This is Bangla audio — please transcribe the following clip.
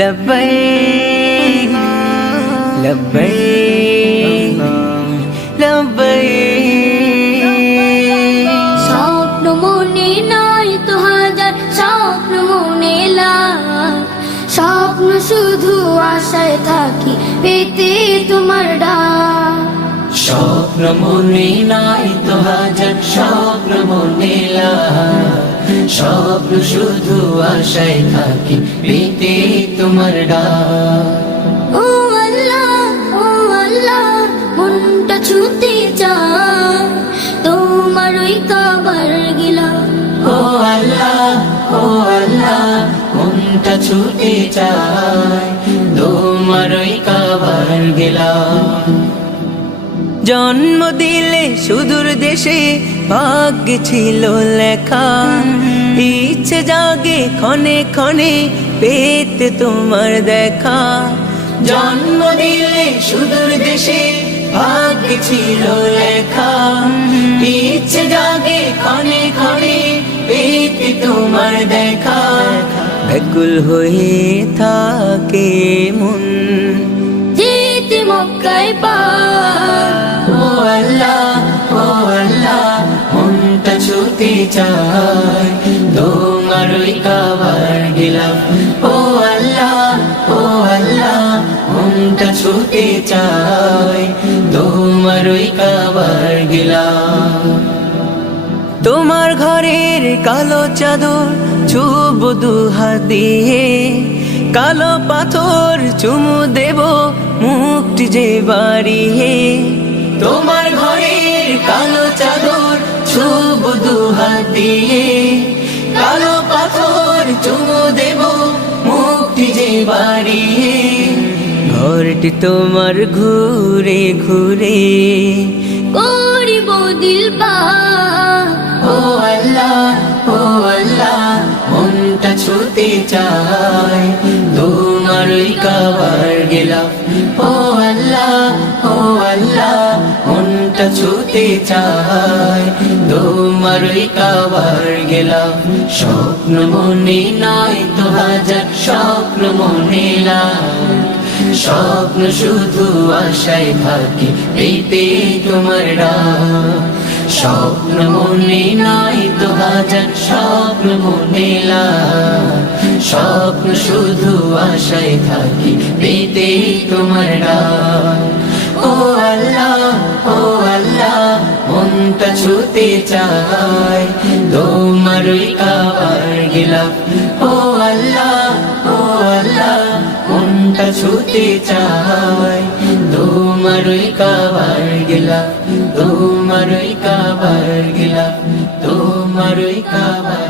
লব্বৈক লব্বৈক লব্বৈক। স্বপ্ন মনে নাই তো হাজার, স্বপ্ন মনে লাখ, স্বপ্ন শুধু আশায় থাকি পেতে তোমার ডাক। স্বপ্ন মনে নাই তো হাজার, স্বপ্ন মনে লাখ, স্বপ্ন শুধু আশায় থাকি পেতে তোমার ডাক। ও আল্লাহ মনটা ছুতে চায় তোমার ওই কাবার গিলা। ও আল্লাহ মনটা ছুতে চায় তোমার ওই কাবার গেলাম। জন্ম দিলে সুদূর দেশে ভাগ্যে ছিল লেখা, ইচ্ছে জাগে ক্ষণে ক্ষণে পেতে তোমার দেখা। জন্ম দিলে সুদূর দেশে ভাগ্যে ছিল লেখা, ইচ্ছে জাগে ক্ষণে ক্ষণে পেতে তোমার দেখা। ব্যাকুল হয়ে থাকে মন যেতে মক্কায় পার। ও আল্লাহ মনটা ছুতে চায় তোমার ওই কাবার গেলাম। ও আল্লাহ মনটা ছুতে চায় তোমার ওই কাবার গেলাম। তোমার ঘরের কালো চাদর ছুব দুহাত দিয়ে, কালো পাথর চুমু দেব মুক্তি যে বাড়িয়ে। তোমার ঘরের কালো চাদর ছুব দুহাত দিয়ে, কালো পাথর চুমু দেব মুক্তি যে বাড়িয়ে। ঘরটি তোমার ঘুরে ঘুরে করিব দিল পার। ও আল্লাহ মনটা ছুতে চায় তোমার ওই কাবার গেলাম। ও আল্লাহ মনটা ছুতে চায় তোমার ওই কাবার গেলাম। স্বপ্ন মনে নয় তো হাজার, স্বপ্ন মনে লাখ, স্বপ্ন শুধু আশায় থাকি পেতে তোমার ডাক। স্বপ্ন মনে নাই তো হাজার, স্বপ্ন মনে লাখ, স্বপ্ন শুধু আশায় থাকি পেতে তোমার ডাক। ও আল্লাহ মনটা ছুতে চায় তোমার ওই কাবার গেলাম। ও আল্লাহ মনটা ছুতে চায় তোমার ওই কাবার গেলাম, তোমার ওই কাবার গেলাম, তোমার ওই কাবার।